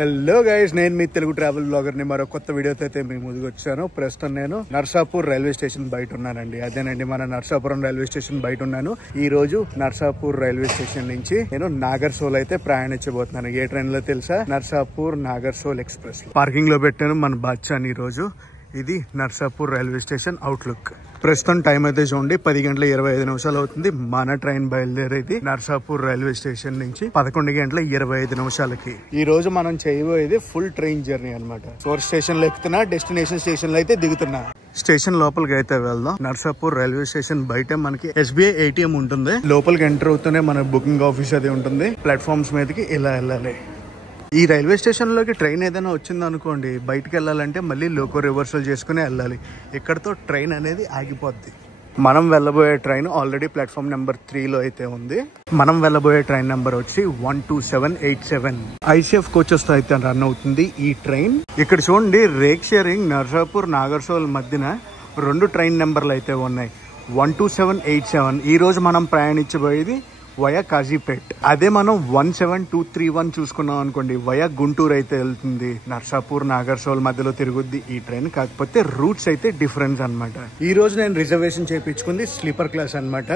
Hello guys, నేను మీ Telugu travel blogger ని మరో కొత్త వీడియోతో అయితే మీ ముందుకు వచ్చాను. ప్రస్తుతం నేను నర్సాపూర్ రైల్వే స్టేషన్ బయట ఉన్నానండి. అదేనండి, మన నర్సాపురం రైల్వే స్టేషన్ బయట ఉన్నాను. ఈ రోజు నర్సాపూర్ రైల్వే స్టేషన్ నుంచి నేను నాగర్సోల్ అయితే ప్రయాణించబోతున్నాను. ఏ ట్రైన్ లో తెలుసా? నర్సాపూర్ నాగర్సోల్ ఎక్స్ప్రెస్. పార్కింగ్ లో పెట్టాను మన బాద్షాని. ఈ రోజు ఇది నర్సాపూర్ రైల్వే స్టేషన్ అవుట్లుక్. ప్రస్తుతం టైం అయితే చూడండి 10:25 అవుతుంది. మన ట్రైన్ బయలుదేరేది నర్సాపూర్ రైల్వే స్టేషన్ నుంచి 11:25. ఈ రోజు మనం చేయబోయేది ఫుల్ ట్రైన్ జర్నీ అన్నమాట. సోర్స్ స్టేషన్ లో ఎక్కుతున్నా, డెస్టినేషన్ స్టేషన్ లో అయితే దిగుతున్నా. స్టేషన్ లోపలికి అయితే వెళ్దాం. నర్సాపూర్ రైల్వే స్టేషన్ బయట మనకి SBI ATM ఉంటుంది. లోపలికి ఎంటర్ అవుతూనే మన బుకింగ్ ఆఫీస్ అది ఉంటుంది. ప్లాట్ఫామ్స్ మీదకి ఇలా వెళ్ళాలి. ఈ రైల్వే స్టేషన్ లోకి ట్రైన్ ఏదైనా వచ్చింది అనుకోండి, బయటకు వెళ్ళాలంటే మళ్ళీ లోకో రివర్సల్ చేసుకుని వెళ్ళాలి. ఇక్కడతో ట్రైన్ అనేది ఆగిపోద్ది. మనం వెళ్ళబోయే ట్రైన్ ఆల్రెడీ ప్లాట్ఫామ్ నెంబర్ 3లో అయితే ఉంది. మనం వెళ్ళబోయే ట్రైన్ నెంబర్ వచ్చి 12787. ICF కోచెస్ తో అయితే రన్ అవుతుంది ఈ ట్రైన్. ఇక్కడ చూడండి, రేక్ షేరింగ్ నర్సాపూర్ నాగర్సోల్ మధ్యన 2 ట్రైన్ నెంబర్లు అయితే ఉన్నాయి. 12787. ఈ రోజు మనం ప్రయాణించబోయేది వయా కాజీపేట్. అదే మనం 17231 చూసుకున్నాం అనుకోండి, వయా గుంటూరు అయితే వెళ్తుంది. నర్సాపూర్ నాగర్సోల్ మధ్యలో తిరుగుద్ది ఈ ట్రైన్. కాకపోతే రూట్స్ అయితే డిఫరెన్స్ అనమాట. ఈ రోజు నేను రిజర్వేషన్ చేయించుకుంది స్లీపర్ క్లాస్ అనమాట.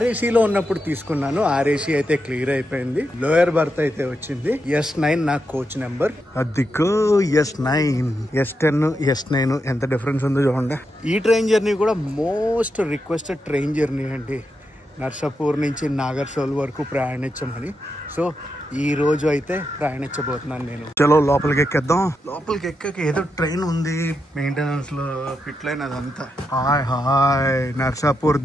RAC లో ఉన్నప్పుడు తీసుకున్నాను. RAC అయితే క్లియర్ అయిపోయింది. లోయర్ బర్త్ అయితే వచ్చింది. S9 నా coach number. అదికో S9, S10, S9 ఎంత డిఫరెన్స్ ఉందో చూడండి. ఈ ట్రైన్ జర్నీ కూడా మోస్ట్ రిక్వెస్టెడ్ ట్రైన్ జర్నీ అండి. నర్సాపూర్ నుంచి నాగర్సోల్ వరకు ప్రయాణించమని. సో ఈ రోజు అయితే ప్రయాణించబోతున్నాను నేను. చలో లోపలికి ఎక్కేద్దాం. లోపలికి ఎక్కక ఏదో ట్రైన్ ఉంది మెయింటెనెన్స్ లో, పిట్ లైన్ అదంతా. హాయ్ నర్సాపూర్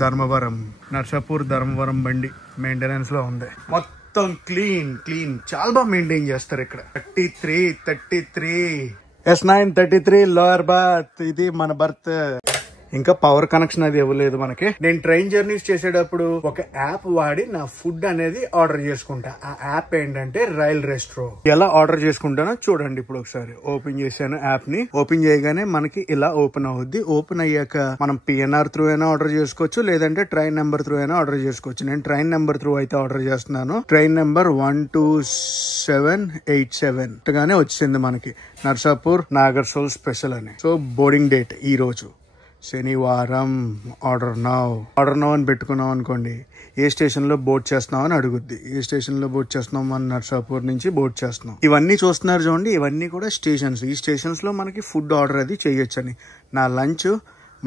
ధర్మవరం బండి మెయింటెనెన్స్ లో ఉంది. మొత్తం క్లీన్ చాలా బాగా మెయింటైన్ చేస్తారు ఇక్కడ. 33 S9 33 లోయర్ బర్త్. ఇది మన బర్త్. ఇంకా పవర్ కనెక్షన్ అది ఇవ్వలేదు మనకి. నేను ట్రైన్ జర్నీస్ చేసేటప్పుడు ఒక యాప్ వాడి నా ఫుడ్ అనేది ఆర్డర్ చేసుకుంటా. ఆ యాప్ ఏంటంటే రైల్ రెస్ట్రో. ఎలా ఆర్డర్ చేసుకుంటానో చూడండి. ఇప్పుడు ఒకసారి ఓపెన్ చేశాను యాప్ ని. ఓపెన్ చేయగానే మనకి ఇలా ఓపెన్ అవుద్ది. ఓపెన్ అయ్యాక మనం PNR త్రూ అయినా ఆర్డర్ చేసుకోవచ్చు, లేదంటే ట్రైన్ నెంబర్ త్రూ అయినా ఆర్డర్ చేసుకోవచ్చు. నేను ట్రైన్ నెంబర్ త్రూ అయితే ఆర్డర్ చేస్తున్నాను. ట్రైన్ నెంబర్ 12787 గానే వచ్చింది మనకి. నర్సాపూర్ నాగర్సోల్ స్పెషల్ అని. సో బోర్డింగ్ డేట్ ఈ రోజు శనివారం. ఆర్డర్ నౌ అని పెట్టుకున్నాం అనుకోండి, ఏ స్టేషన్ లో బోర్డ్ చేస్తున్నాం అని అడుగుద్ది. ఏ స్టేషన్ లో బోర్డ్ చేస్తున్నాం? మన నర్సాపూర్ నుంచి బోర్డ్ చేస్తున్నాం. ఇవన్నీ చూస్తున్నారు చూడండి, ఇవన్నీ కూడా స్టేషన్స్. ఈ స్టేషన్స్ లో మనకి ఫుడ్ ఆర్డర్ అది చేయొచ్చని. నా లంచ్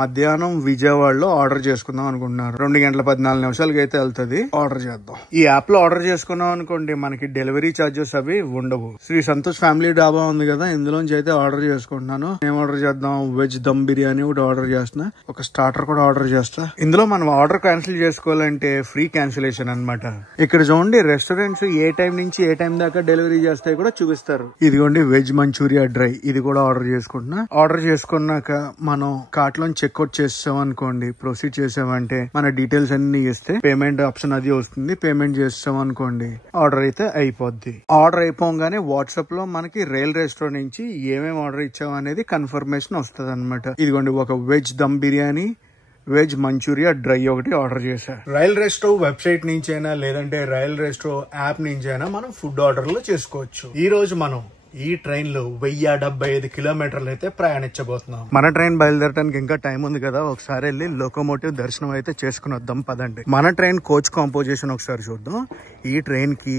మధ్యాహ్నం విజయవాడలో ఆర్డర్ చేసుకుందాం అనుకుంటున్నారు. 2:14 అయితే వెళ్తుంది. ఆర్డర్ చేద్దాం. ఈ యాప్ లో ఆర్డర్ చేసుకున్నాం అనుకోండి, మనకి డెలివరీ ఛార్జెస్ అవి ఉండవు. శ్రీ సంతోష్ ఫ్యామిలీ డాబా ఉంది కదా, ఇందులోంచి అయితే ఆర్డర్ చేసుకుంటున్నాను. ఏం ఆర్డర్ చేద్దాం? వెజ్ దమ్ బిర్యానీ ఒకటి ఆర్డర్ చేస్తున్నా. ఒక స్టార్టర్ కూడా ఆర్డర్ చేస్తా. ఇందులో మనం ఆర్డర్ క్యాన్సిల్ చేసుకోవాలంటే ఫ్రీ క్యాన్సిలేషన్ అన్నమాట. ఇక్కడ చూడండి, రెస్టారెంట్స్ ఏ టైం నుంచి ఏ టైం దాకా డెలివరీ చేస్తాయి కూడా చూపిస్తారు. ఇదిగోండి వెజ్ మంచూరియా డ్రై, ఇది కూడా ఆర్డర్ చేసుకుంటున్నా. ఆర్డర్ చేసుకున్నాక మనం కార్ట్ లోంచి చెక్అవుట్ చేసాం అనుకోండి, ప్రొసీడ్ చేసామంటే మన డీటెయిల్స్ అన్ని ఇస్తే పేమెంట్ ఆప్షన్ అది వస్తుంది. పేమెంట్ చేసాం అనుకోండి, ఆర్డర్ అయితే అయిపోద్ది. ఆర్డర్ అయిపోగానే వాట్సాప్ లో మనకి రైల్ రెస్టారెంట్ నుంచి ఏమేమి ఆర్డర్ ఇచ్చాం అనేది కన్ఫర్మేషన్ వస్తుంది అనమాట. ఇదిగోండి, ఒక veg dum biryani, veg Manchuria dry ఒకటి ఆర్డర్ చేశా. రైల్ రెస్టో వెబ్సైట్ నుంచి అయినా, లేదంటే రైల్ రెస్టో యాప్ నుంచి అయినా మనం ఫుడ్ ఆర్డర్లు చేసుకోవచ్చు. ఈ రోజు మనం ఈ ట్రైన్ లో 1075 కిలోమీటర్లు అయితే ప్రయాణించబోతున్నాం. మన ట్రైన్ బయలుదేరడానికి ఇంకా టైం ఉంది కదా, ఒకసారి వెళ్ళి లోకోమోటివ్ దర్శనం అయితే చేసుకుని వద్దాం పదండి. మన ట్రైన్ కోచ్ కాంపోజిషన్ ఒకసారి చూద్దాం. ఈ ట్రైన్ కి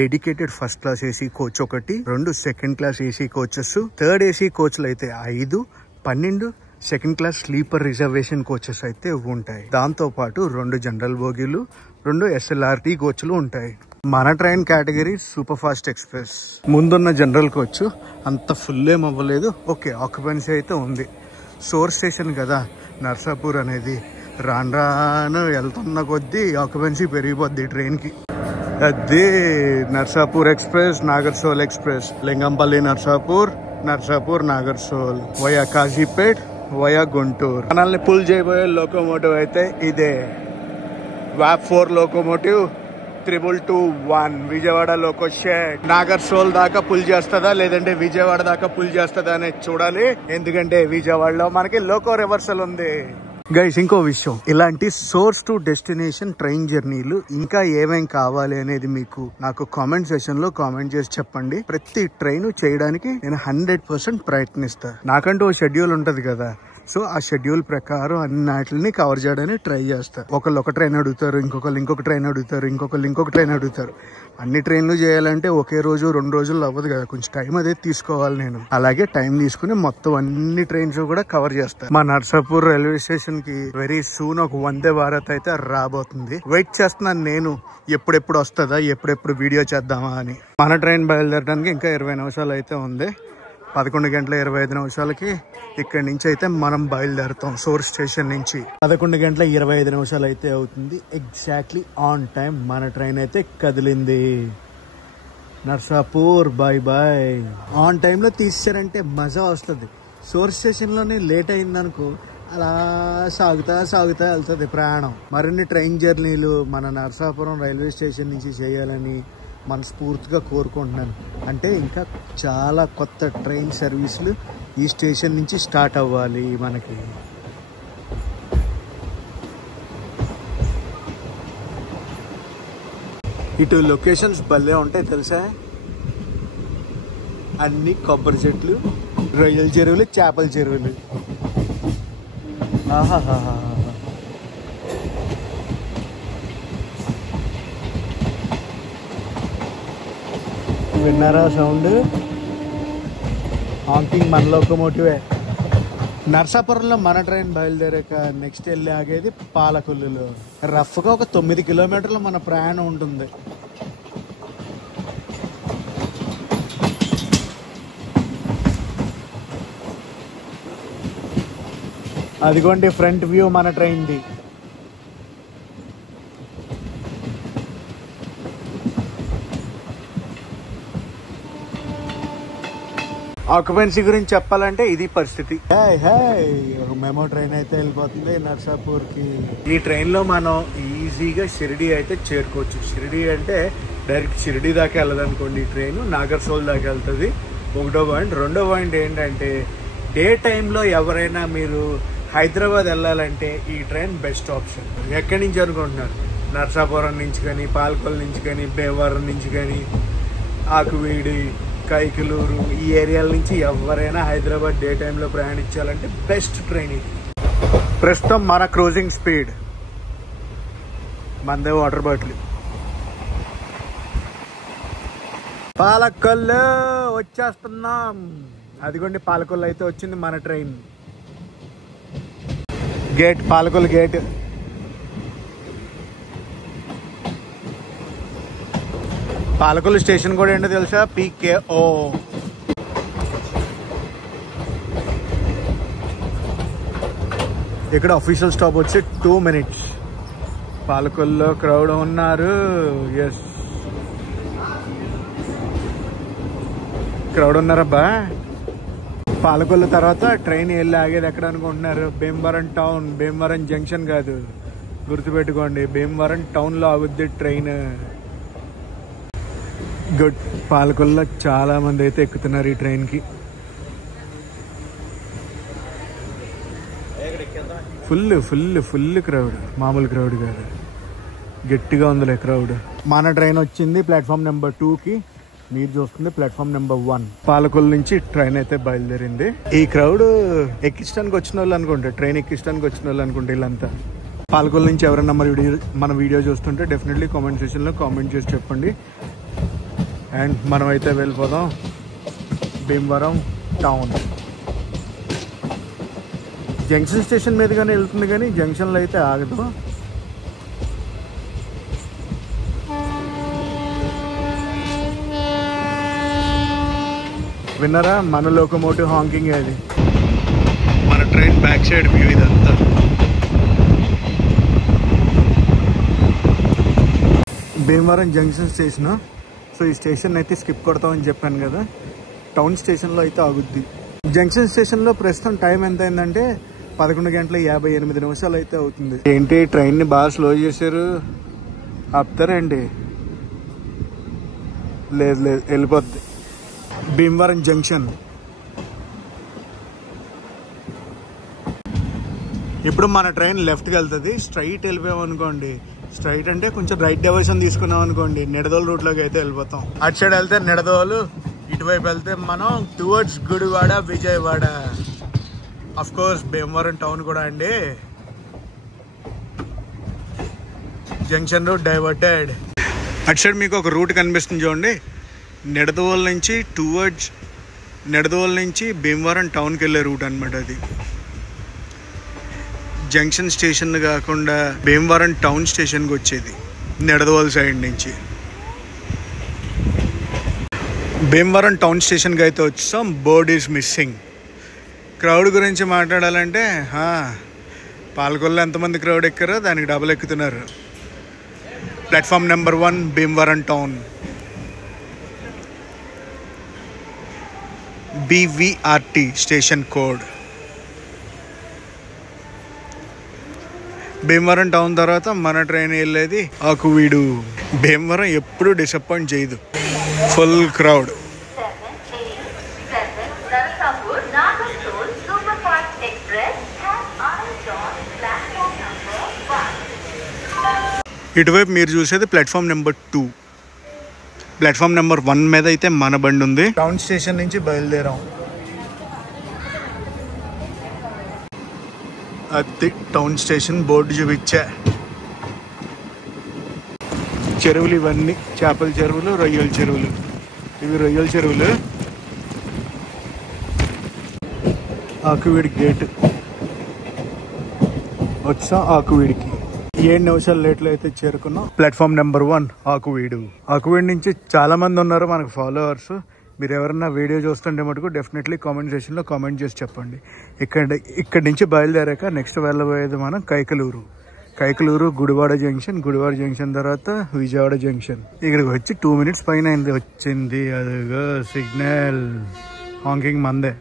dedicated first class AC coach ఒకటి, 2 second class AC coaches, third AC కోచ్లు అయితే 5, 12 second class sleeper reservation coaches అయితే ఉంటాయి. దాంతో పాటు 2 జనరల్ బోగీలు, 2 SLRT కోచ్లు ఉంటాయి. మన train category super fast express. ముందున్న జనరల్ కోచ్ అంత ఫుల్ ఏం అవ్వలేదు. ఓకే, ఆక్యుపెన్సీ అయితే ఉంది. సోర్స్ స్టేషన్ కదా నర్సాపూర్ అనేది, రాను వెళ్తున్న కొద్దీ ఆక్యుపెన్సీ పెరిగిపోద్ది ట్రైన్ కి. అదే Narsapur express, Nagarsol express. Lingampalli Narsapur Nagarsol via Kazipet via Guntur. మనల్ని పుల్ చేయబోయే లోకోమోటివ్ అయితే ఇదే, WAP 4 locomotive 3221 Vijayawada loco shed. Nagarsol దాకా పుల్ చేస్తుందా, లేదంటే విజయవాడ దాకా పుల్ చేస్తుందా అనేది చూడాలి. ఎందుకంటే విజయవాడలో మనకి లోకో రివర్సల్ ఉంది. గైస్ ఇంకో విషయం, ఇలాంటి సోర్స్ టు డెస్టినేషన్ ట్రైన్ జర్నీలు ఇంకా ఏమేం కావాలి అనేది మీకు నాకు కామెంట్ సెషన్ లో కామెంట్ చేసి చెప్పండి. ప్రతి ట్రైన్ చేయడానికి నేను 100% ప్రయత్నిస్తా. నాకంటూ ఓ షెడ్యూల్ ఉంటది కదా, సో ఆ షెడ్యూల్ ప్రకారం అన్నిటిని కవర్ చేయడానికి ట్రై చేస్తా. ఒకళ్ళు ఒక ట్రైన్ అడుగుతారు, ఇంకొకళ్ళు ఇంకొక ట్రైన్ అడుగుతారు, ఇంకొకళ్ళు ఇంకొక ట్రైన్ అడుగుతారు. అన్ని ట్రైన్లు చేయాలంటే ఒకే రోజు 2 రోజులు అవ్వదు కదా, కొంచెం టైం అదే తీసుకోవాలి. నేను అలాగే టైం తీసుకుని మొత్తం అన్ని ట్రైన్స్ కూడా కవర్ చేస్తాను. మా నర్సాపూర్ రైల్వే స్టేషన్ కి వెరీ సూన్ ఒక వందే భారత్ అయితే రాబోతుంది. వెయిట్ చేస్తున్నాను నేను, ఎప్పుడెప్పుడు వస్తుందా, ఎప్పుడెప్పుడు వీడియో చేద్దామా అని. మన ట్రైన్ బయలుదేరడానికి ఇంకా 20 నిమిషాలు అయితే ఉంది. 11:25 ఇక్కడి నుంచి అయితే మనం బయలుదేరుతాం సోర్స్ స్టేషన్ నుంచి. 11:25 అయితే అవుతుంది. ఎగ్జాక్ట్లీ ఆన్ టైం మన ట్రైన్ అయితే కదిలింది. Narsapur bye bye. ఆన్ టైంలో తీసారంటే మజా వస్తుంది. సోర్స్ స్టేషన్లోనే లేట్ అయిందనుకో, అలా సాగుతా వెళ్తుంది ప్రయాణం. మరిన్ని ట్రైన్ జర్నీలు మన నర్సాపురం రైల్వే స్టేషన్ నుంచి చేయాలని మనస్ఫూర్తిగా కోరుకుంటున్నాను. అంటే ఇంకా చాలా కొత్త ట్రైన్ సర్వీసులు ఈ స్టేషన్ నుంచి స్టార్ట్ అవ్వాలి మనకి. ఇటు లొకేషన్స్ భలే ఉంటాయి తెలుసా, అన్ని కొబ్బరి చెట్లు, రొయ్యల చెరువులు, చేపల చెరువులు. ఆహాహా, విన్నారా సౌండ్? హాంకింగ్ మన లోకోమోటివే. నర్సాపురంలో మన ట్రైన్ బయలుదేరాక నెక్స్ట్ వెళ్ళి ఆగేది పాలకొల్లులో. రఫ్గా ఒక 9 కిలోమీటర్లు మన ప్రయాణం ఉంటుంది. అదిగోండి ఫ్రంట్ వ్యూ మన ట్రైన్ది. ఆక్యుపెన్సీ గురించి చెప్పాలంటే ఇది పరిస్థితి. మెమో ట్రైన్ అయితే వెళ్ళిపోతుంది నర్సాపూర్ కి. ఈ ట్రైన్ లో మనం ఈజీగా షిరిడి అయితే చేరుకోవచ్చు. షిరిడి అంటే డైరెక్ట్ షిరిడి దాకా వెళ్ళదనుకోండి, ఈ ట్రైన్ నాగర్సోల్ దాకా వెళ్తుంది. 1వ పాయింట్. 2వ పాయింట్ ఏంటంటే డే టైంలో ఎవరైనా మీరు హైదరాబాద్ వెళ్ళాలంటే ఈ ట్రైన్ బెస్ట్ ఆప్షన్. ఎక్కడి నుంచి అనుకుంటున్నారు? నర్సాపురం నుంచి కానీ, పాలకొల్లు నుంచి కానీ, భీమవరం నుంచి కానీ, ఆకువీడి, కైకలూరు ఈ ఏరియాల నుంచి ఎవరైనా హైదరాబాద్ డే టైంలో ప్రయాణించాలంటే బెస్ట్ ట్రైన్ ఇది. ప్రస్తుతం మన క్రూజింగ్ స్పీడ్ మందే వాటర్ బాటిల్. పాలకొల్లు వచ్చేస్తున్నాం. అదిగోండి పాలకొల్లు అయితే వచ్చింది మన train. Gate, Palakollu gate. Palakollu station కూడా ఏంటో తెలుసా? PKO. ఇక్కడ అఫీషియల్ స్టాప్ వచ్చి 2 minutes. పాలకొల్లులో క్రౌడ్ ఉన్నారు. ఎస్, క్రౌడ్ ఉన్నారబ్బా. పాలకొల్లు తర్వాత ట్రైన్ వెళ్ళి ఆగేది ఎక్కడ అనుకుంటున్నారు? భీమవరం టౌన్. భీమవరం జంక్షన్ కాదు, గుర్తుపెట్టుకోండి. భీమవరం టౌన్ లో ఆగుద్ది ట్రైన్. గుడ్. పాలకొల్లులో చాలా మంది అయితే ఎక్కుతున్నారు ఈ ట్రైన్ కి. ఫుల్ క్రౌడ్, మామూలు క్రౌడ్ కాదు, గట్టిగా ఉందిలే క్రౌడ్. మన ట్రైన్ వచ్చింది ప్లాట్ఫామ్ నెంబర్ 2 కి. మీరు చూస్తుంది ప్లాట్ఫామ్ నెంబర్ 1. పాలకొల్లు నుంచి ట్రైన్ అయితే బయలుదేరింది. ఈ క్రౌడ్ ఎక్కించడానికి వచ్చిన వాళ్ళు అనుకుంటే, ట్రైన్ ఎక్కించడానికి వచ్చిన వాళ్ళు అనుకుంటే వీళ్ళంతా. పాలకొల్లు నుంచి ఎవరైనా మన వీడియో చూస్తుంటే డెఫినెట్లీ కామెంట్ సెక్షన్లో కామెంట్ చేసి చెప్పండి. అండ్ మనమైతే వెళ్ళిపోదాం భీమవరం టౌన్. జంక్షన్ స్టేషన్ మీదుగానే వెళ్తుంది కానీ జంక్షన్లో అయితే ఆగదు. విన్నారా? మన లోకోమోటివ్ హాంకింగ్. అది మన ట్రైన్ బ్యాక్ సైడ్ వ్యూ ఇదంతా. Bhimavaram junction station. సో ఈ స్టేషన్ అయితే స్కిప్ కొడతామని చెప్పాను కదా, టౌన్ స్టేషన్లో అయితే ఆగుద్ది. జంక్షన్ స్టేషన్లో ప్రస్తుతం టైం ఎంత అయిందంటే 11:58 అయితే అవుతుంది. ఏంటి ట్రైన్ని బాగా స్లో చేశారు, ఆపుతారండి? లేదు వెళ్ళిపోద్ది. భీమవరం జంక్షన్. ఇప్పుడు మన ట్రైన్ లెఫ్ట్కి వెళ్తుంది. స్ట్రైట్ వెళ్ళిపోయాం అనుకోండి, స్ట్రైట్ అంటే కొంచెం రైట్ డైవర్షన్ తీసుకున్నాం అనుకోండి, నిడదోలు రూట్లోకి అయితే వెళ్ళిపోతాం. అటు సైడ్ వెళ్తే నిడదోలు, ఇటువైపు వెళ్తే మనం towards Gudivada, Vijayawada, of course Bhimavaram town కూడా అండి. Junction route diverted. అటు సైడ్ మీకు ఒక రూట్ కనిపిస్తుంది చూడండి, నిడదవోలు నుంచి భీమవరం టౌన్కి వెళ్ళే రూట్ అనమాట. అది జంక్షన్ స్టేషన్ కాకుండా భీమవరం టౌన్ స్టేషన్కి వచ్చేది నిడదవోలు సైడ్ నుంచి. భీమవరం టౌన్ స్టేషన్కి అయితే వచ్చాం. Board is missing. క్రౌడ్ గురించి మాట్లాడాలంటే పాలకొల్లో ఎంతమంది క్రౌడ్ ఎక్కారో దానికి డబుల్ ఎక్కుతున్నారు. Platform number 1 Bhimavaram town. BVRT station code. Bhimavaram town తర్వాత మన ట్రైన్ వెళ్ళేది ఆకువీడు. భీమవరం ఎప్పుడు డిసప్పాయింట్ చేయదు, ఫుల్ క్రౌడ్. ఇటువైపు మీరు చూసేది ప్లాట్ఫామ్ నెంబర్ 2. ప్లాట్ఫామ్ నెంబర్ 1 మీద అయితే మన బండి ఉంది. టౌన్ స్టేషన్ నుంచి బయలుదేరాం. అది టౌన్ స్టేషన్ బోర్డు చూపించా. చెరువులు ఇవన్నీ చేపల చెరువులు, రొయ్యల చెరువులు. ఇవి రొయ్యల చెరువులు. ఆకువీడి గేట్ వచ్చాం. ఆకువీడికి 7 నిమిషాలు లేట్లో అయితే చేరుకున్నాం. Platform number 1 Akividu. ఆకువీడి నుంచి చాలా మంది ఉన్నారు మనకు ఫాలోవర్స్. మీరు ఎవరన్నా వీడియో చూస్తుంటే మటుకు డెఫినెట్లీ కామెంట్ సెక్షన్లో కామెంట్ చేసి చెప్పండి. ఇక్కడి నుంచి బయలుదేరాక నెక్స్ట్ వెళ్ళబోయేది మనం కైకలూరు గుడివాడ జంక్షన్ తర్వాత విజయవాడ జంక్షన్. ఇక్కడికి వచ్చి 2 minutes పైన వచ్చింది. అదిగో సిగ్నల్ హాంకింగ్ మందే.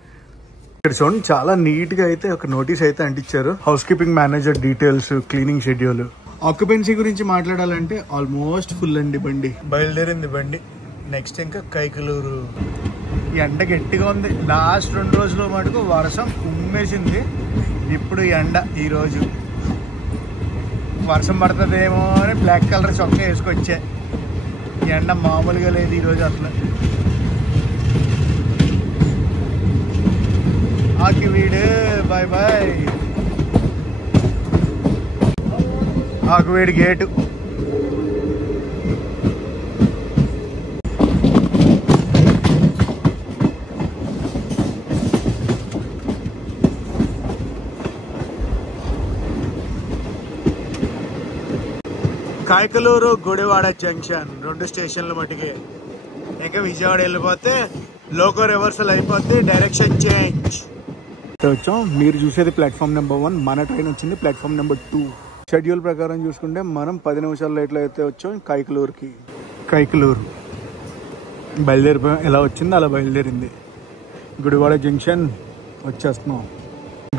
ఇక్కడ చూడండి, చాలా నీట్ గా అయితే ఒక నోటీస్ అయితే అంటించారు. House keeping manager details, cleaning schedule. Occupancy గురించి మాట్లాడాలంటే ఆల్మోస్ట్ ఫుల్ అండి. బండి బయలుదేరింది. బండి నెక్స్ట్ ఇంకా కైకలూరు. ఎండ గట్టిగా ఉంది. లాస్ట్ 2 రోజులు మటుకు వర్షం కుమ్మేసింది. ఇప్పుడు ఎండ. ఈరోజు వర్షం పడుతుందేమో అని బ్లాక్ కలర్ చొక్కా వేసుకొచ్చా. ఎండ మామూలుగా లేదు ఈరోజు అసలు. Akividu bye bye. Akividu gate. Kaikaluru Gudivada junction 2 స్టేషన్లు మటుకే. ఇంకా విజయవాడ వెళ్ళిపోతే లోకో రివర్సల్ అయిపోతే డైరెక్షన్ చేంజ్. వచ్చాం. మీరు చూసేది ప్లాట్ఫామ్ నెంబర్ 1. మన ట్రైన్ వచ్చింది ప్లాట్ఫామ్ నెంబర్ 2. షెడ్యూల్ ప్రకారం చూసుకుంటే మనం 10 నిమిషాల లేట్లో అయితే వచ్చాం కైకలూరుకి. కైకలూరు బయలుదేరిపోయాం. ఎలా వచ్చిందో అలా బయలుదేరింది. గుడివాడ జంక్షన్ వచ్చేస్తున్నాం.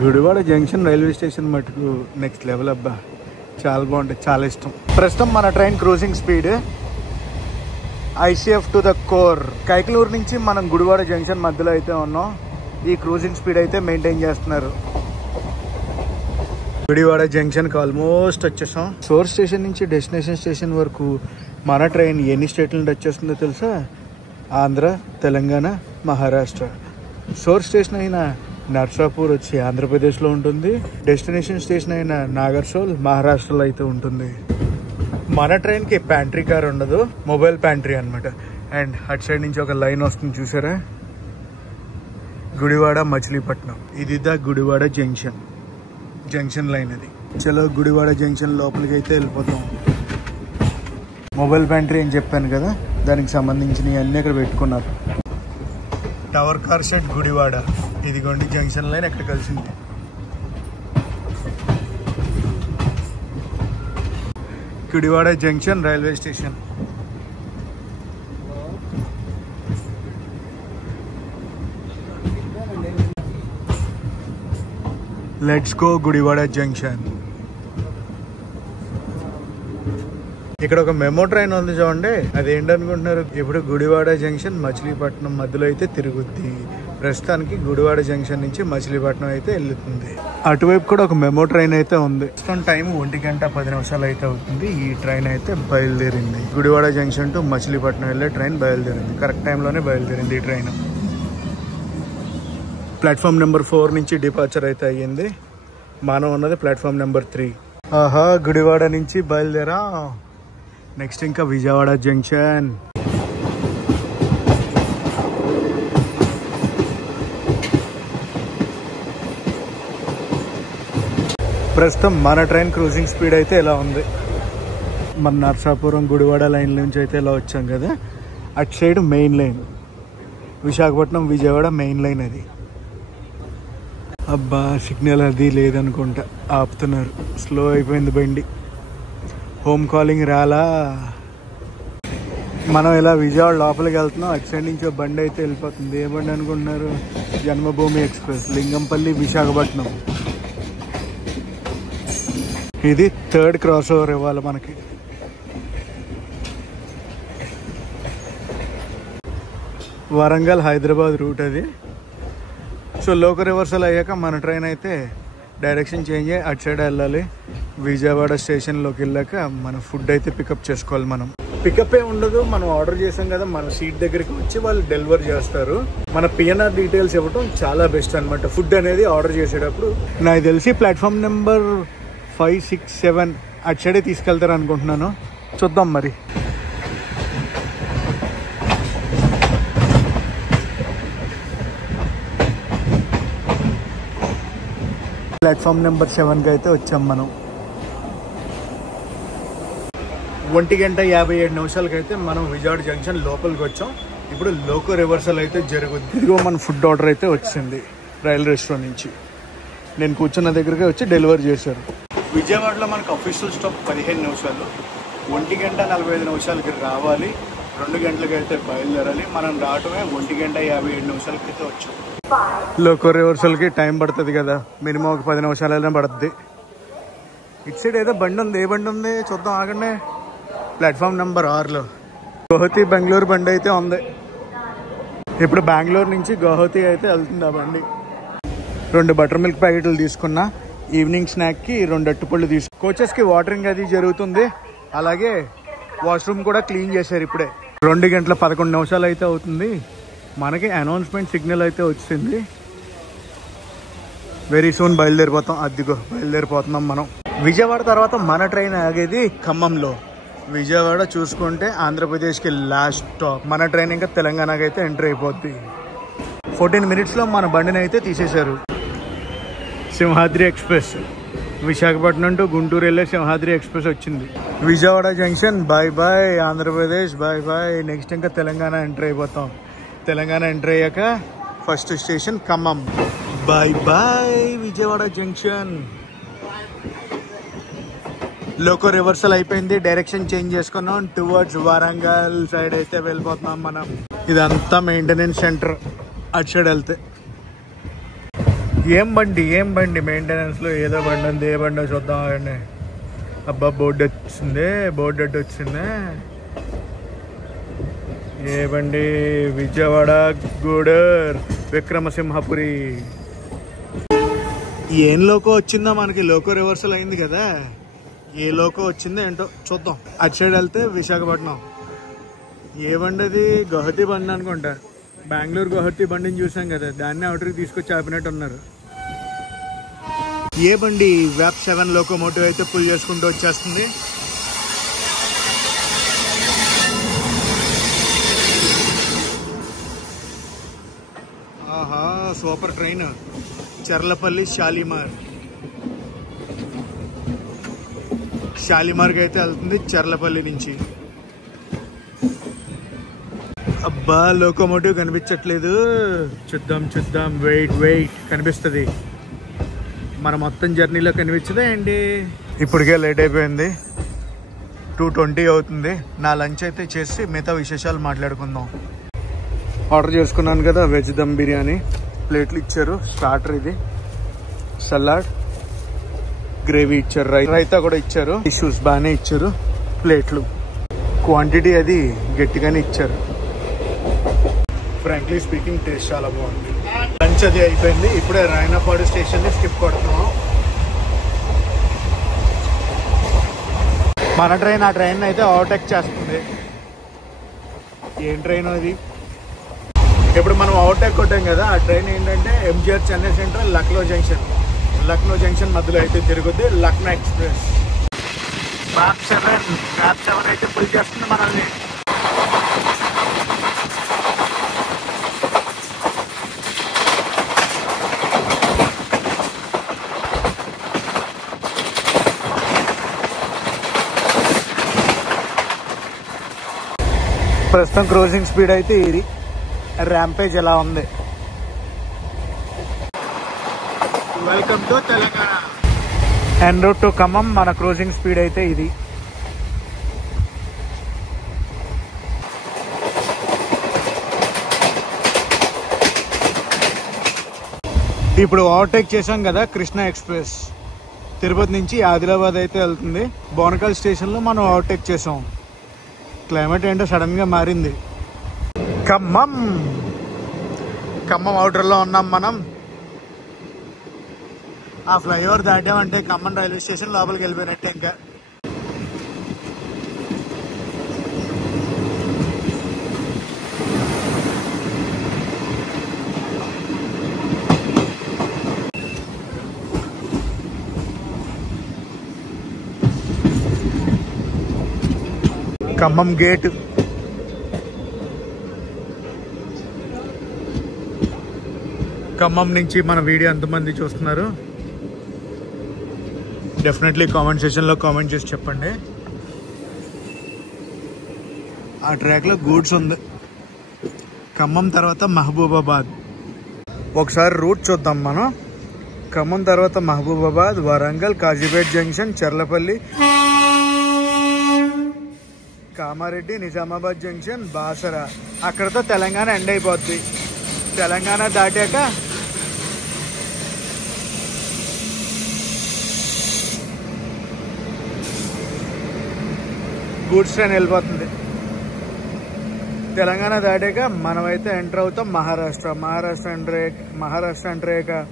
గుడివాడ జంక్షన్ రైల్వే స్టేషన్ మటుకు నెక్స్ట్ లెవెల్ అబ్బా. చాలా బాగుంటుంది, చాలా ఇష్టం. ప్రస్తుతం మన train cruising speed ICF to the core. Kaikaluru నుంచి మనం గుడివాడ జంక్షన్ మధ్యలో అయితే ఉన్నాం. ఈ క్రూజింగ్ స్పీడ్ అయితే మెయింటైన్ చేస్తున్నారు. గుడివాడ జంక్షన్కి ఆల్మోస్ట్ వచ్చేసాం. సోర్స్ స్టేషన్ నుంచి డెస్టినేషన్ స్టేషన్ వరకు మన ట్రైన్ ఎన్ని స్టేట్ల నుండి వచ్చేస్తుందో తెలుసా? ఆంధ్ర, తెలంగాణ, మహారాష్ట్ర. సోర్స్ స్టేషన్ అయిన నర్సాపూర్ వచ్చి ఆంధ్రప్రదేశ్లో ఉంటుంది. డెస్టినేషన్ స్టేషన్ అయిన నాగర్సోల్ మహారాష్ట్రలో అయితే ఉంటుంది. మన ట్రైన్కి ప్యాంట్రీ కార్ ఉండదు, మొబైల్ ప్యాంట్రీ అనమాట. అండ్ అటు సైడ్ నుంచి ఒక లైన్ వస్తుంది చూసారా, గుడివాడ మచిలీపట్నం. ఇది ద గుడివాడ జంక్షన్ లైన్. అది చలో గుడివాడ జంక్షన్ లోపలికి అయితే వెళ్ళిపోతాం. మొబైల్ ప్యాంట్రీ అని చెప్పాను కదా, దానికి సంబంధించినవి అన్నీ ఇక్కడ పెట్టుకున్నారు. Tower car shed Gudivada. ఇదిగోండి జంక్షన్ లైన్ ఎక్కడ కలిసింది. Gudivada junction railway station. Let's go Gudivada junction. ఇక్కడ ఒక మెమో ట్రైన్ ఉంది చూడండి, అదేంటనుకుంటున్నారు? ఇప్పుడు గుడివాడ జంక్షన్ మచిలీపట్నం మధ్యలో అయితే తిరుగుద్ది. ప్రస్తుతానికి గుడివాడ జంక్షన్ నుంచి మచిలీపట్నం అయితే వెళ్తుంది. అటువైపు కూడా ఒక మెమో ట్రైన్ అయితే ఉంది. ప్రస్తుతం టైం 1:10 అయితే అవుతుంది. ఈ ట్రైన్ అయితే బయలుదేరింది. గుడివాడ జంక్షన్ టు మచిలీపట్నం వెళ్ళే ట్రైన్ బయలుదేరింది. కరెక్ట్ టైంలోనే బయలుదేరింది ఈ ట్రైన్. ప్లాట్ఫామ్ నెంబర్ 4 నుంచి డిపార్చర్ అయితే అయ్యింది. మనం ఉన్నది ప్లాట్ఫామ్ నెంబర్ 3. ఆహా, గుడివాడ నుంచి బయలుదేరా. నెక్స్ట్ ఇంకా విజయవాడ జంక్షన్. ప్రస్తుతం మన ట్రైన్ క్రూజింగ్ స్పీడ్ అయితే ఎలా ఉంది. మన నర్సాపురం గుడివాడ లైన్ నుంచి అయితే ఇలా వచ్చాం కదా, అటు side main line, Visakhapatnam Vijayawada main line అది. అబ్బా, సిగ్నల్ అది లేదనుకుంటా, ఆపుతున్నారు. స్లో అయిపోయింది బండి. హోమ్ కాలింగ్ రాలా. మనం ఇలా విజయవాడ లోపలికి వెళ్తున్నాం. అటు సైడ్ నుంచి బండి అయితే వెళ్ళిపోతుంది. ఏ బండి అనుకుంటున్నారు? జన్మభూమి ఎక్స్ప్రెస్, లింగంపల్లి విశాఖపట్నం. ఇది 3rd క్రాస్ ఓవర్ ఇవ్వాలి మనకి. వరంగల్ హైదరాబాద్ రూట్ అది. సో లోకల్ రివర్సల్ అయ్యాక మన ట్రైన్ అయితే డైరెక్షన్ చేంజ్ అయ్యి అటు సైడ్ వెళ్ళాలి. విజయవాడ స్టేషన్లోకి వెళ్ళాక మన ఫుడ్ అయితే పికప్ చేసుకోవాలి. మనం పికప్ ఏ ఉండదు, మనం ఆర్డర్ చేసాం కదా, మన సీట్ దగ్గరికి వచ్చి వాళ్ళు డెలివర్ చేస్తారు. మన పిఎన్ఆర్ డీటెయిల్స్ ఇవ్వటం చాలా బెస్ట్ అనమాట. ఫుడ్ అనేది ఆర్డర్ చేసేటప్పుడు నాకు తెలిసి ప్లాట్ఫామ్ నెంబర్ 5, 6, 7 అటు సైడే తీసుకెళ్తారు అనుకుంటున్నాను. చూద్దాం మరి. ప్లాట్ఫామ్ నెంబర్ 7కి అయితే వచ్చాం మనం. 1:57 అయితే మనం విజయవాడ జంక్షన్ లోపలికి వచ్చాం. ఇప్పుడు లోకో రివర్సల్ అయితే జరుగుతుంది. ఇదిగో మన ఫుడ్ ఆర్డర్ అయితే వచ్చింది రైల్ రెస్టారెంట్ నుంచి. నేను కూర్చున్న దగ్గరకే వచ్చి డెలివరీ చేశారు. విజయవాడలో మనకు అఫీషియల్ స్టాప్ 15 నిమిషాలు. 1:45 రావాలి, 2 గంటలకి అయితే బయలుదేరాలి. మనం రావటమే 1:57 అయితే వచ్చాం. లోకో రివర్సల్కి టైం పడుతుంది కదా, మినిమం ఒక 10 నిమిషాలైనా పడుతుంది. ఇటు సైడ్ ఏదో బండి ఉంది. ఏ బండి ఉంది చూద్దాం, ఆగండి. ప్లాట్ఫామ్ నెంబర్ 6లో గౌహతి బెంగళూరు బండి అయితే ఉంది. ఇప్పుడు బెంగళూరు నుంచి గౌహతి అయితే వెళ్తుంది ఆ బండి. 2 బటర్ మిల్క్ ప్యాకెట్లు తీసుకున్నా. ఈవినింగ్ స్నాక్కి 2 అట్టుపళ్ళు కోచెస్కి వాటరింగ్ అది జరుగుతుంది. అలాగే వాష్రూమ్ కూడా క్లీన్ చేశారు ఇప్పుడే. 2:11 అయితే అవుతుంది. మనకి అనౌన్స్మెంట్ సిగ్నల్ అయితే వచ్చింది. వెరీ సూన్ బయలుదేరిపోతాం. అదిగో బయలుదేరిపోతున్నాం మనం. విజయవాడ తర్వాత మన ట్రైన్ ఆగేది ఖమ్మంలో. విజయవాడ చూసుకుంటే ఆంధ్రప్రదేశ్కి లాస్ట్ స్టాప్. మన ట్రైన్ ఇంకా తెలంగాణకి అయితే ఎంటర్ అయిపోద్ది. 14 మినిట్స్లో మన బండిని అయితే తీసేశారు. సింహాద్రి ఎక్స్ప్రెస్, విశాఖపట్నం టు గుంటూరు వెళ్ళే సింహాద్రి ఎక్స్ప్రెస్ వచ్చింది. Vijayawada junction bye bye, Andhra Pradesh bye bye. Next ఇంకా తెలంగాణ ఎంటర్ అయిపోతాం. తెలంగాణ ఎంటర్ అయ్యాక first station Khammam. Bye bye Vijayawada junction. Loco reversal అయిపోయింది. డైరెక్షన్ చేంజ్ చేసుకున్నాం. టువర్డ్స్ వరంగల్ సైడ్ అయితే వెళ్ళిపోతున్నాం మనం. ఇదంతా మెయింటెనెన్స్ సెంటర్. అటు సైడ్ వెళ్తే ఏం బండి మెయింటెనెన్స్లో ఏదో బండి ఉంది. ఏ బండి చూద్దాం అండి. అబ్బా, బోర్డు అడ్డు వచ్చింది. ఏ బండి? విజయవాడ గూడర్ విక్రమసింహపురి. ఏం లోకో వచ్చిందో మనకి. లోకో రివర్సల్ అయింది కదా, ఏ లోకో వచ్చిందో ఏంటో చూద్దాం. అటు సైడ్ వెళ్తే విశాఖపట్నం. ఏ బండి అది? గౌహతి బండి అనుకుంటా. బెంగళూరు గౌహతి బండిని చూసాం కదా, దాన్ని అవుటర్కి తీసుకొచ్చి ఆపినట్టు ఉన్నారు. ఏ బండి? వ్యాప్ 7 లోకోమోటివ్ అయితే పుల్ చేసుకుంటూ వచ్చేస్తుంది. ఆహా, సూపర్ ట్రైన్. చర్లపల్లి షాలిమార్కి అయితే వెళ్తుంది చర్లపల్లి నుంచి. అబ్బా, లోకోమోటివ్ కనిపించట్లేదు. చూద్దాం. వెయిట్ కనిపిస్తుంది. మన మొత్తం జర్నీలో కనిపించదా అండి? ఇప్పటికే లేట్ అయిపోయింది. 2:20 అవుతుంది. నా లంచ్ అయితే చేసి మిగతా విశేషాలు మాట్లాడుకుందాం. ఆర్డర్ చేసుకున్నాను కదా, వెజ్ దమ్ బిర్యానీ. ప్లేట్లు ఇచ్చారు. స్టార్టర్ ఇది, సలాడ్, గ్రేవీ ఇచ్చారు, రైతా కూడా ఇచ్చారు. టిష్యూస్ బాగానే ఇచ్చారు. ప్లేట్లు క్వాంటిటీ అది గట్టిగానే ఇచ్చారు. ఫ్రాంక్లీ స్పీకింగ్ టేస్ట్ చాలా బాగుంది. లంచ్ అది అయిపోయింది. ఇప్పుడే రాయనపాడు స్టేషన్ని స్కిప్ కొడుతున్నాం. మన ట్రైన్ ఆ ట్రైన్ అయితే ఓవర్టేక్ చేస్తుంది. ఏం ట్రైన్ అది? ఇప్పుడు మనం ఓవర్టేక్ కొట్టాం కదా, ఆ ట్రైన్ ఏంటంటే MGR Chennai central Lucknow junction మధ్యలో అయితే తిరుగుద్ది. లక్నో ఎక్స్ప్రెస్ మ్యాప్ 7 అయితే పుల్ చేస్తుంది మనల్ని. ప్రస్తుతం క్రూజింగ్ స్పీడ్ అయితే ఇది. ర్యాంపేజ్ ఎలా ఉంది? Welcome to Telangana. En route to Khammam. మన క్రూజింగ్ స్పీడ్ అయితే ఇది. ఇప్పుడు ఓవర్టేక్ చేసాం కదా కృష్ణ ఎక్స్ప్రెస్. తిరుపతి నుంచి ఆదిలాబాద్ అయితే వెళ్తుంది. బోనకల్ స్టేషన్లో మనం ఓవర్టేక్ చేసాం. క్లైమేట్ ఏంటో సడన్గా మారింది. ఖమ్మం అవుటర్లో ఉన్నాం మనం. ఆ ఫ్లైఓవర్ దాటామంటే ఖమ్మం రైల్వే స్టేషన్ లోపలికి వెళ్ళిపోయినట్టే. ఇంకా ఖమ్మం గేట్. ఖమ్మం నుంచి మన వీడియో ఎంతమంది చూస్తున్నారు? డెఫినెట్లీ కామెంట్ సెక్షన్లో కామెంట్ చేసి చెప్పండి. ఆ ట్రాక్లో గూడ్స్ ఉంది. ఖమ్మం తర్వాత మహబూబాబాద్. ఒకసారి రూట్ చూద్దాం మనం. ఖమ్మం తర్వాత మహబూబాబాద్, వరంగల్, కాజీపేట్ జంక్షన్, చర్లపల్లి, కామారెడ్డి, నిజామాబాద్ జంక్షన్, బాసరా. అక్కడతో తెలంగాణ ఎండ్ అయిపోద్ది. తెలంగాణ దాటాక గూడ్స్ ట్రైన్ వెళ్ళిపోతుంది. తెలంగాణ దాటాక మనమైతే ఎంటర్ అవుతాం మహారాష్ట్ర ఎంటర్ అయ్యాక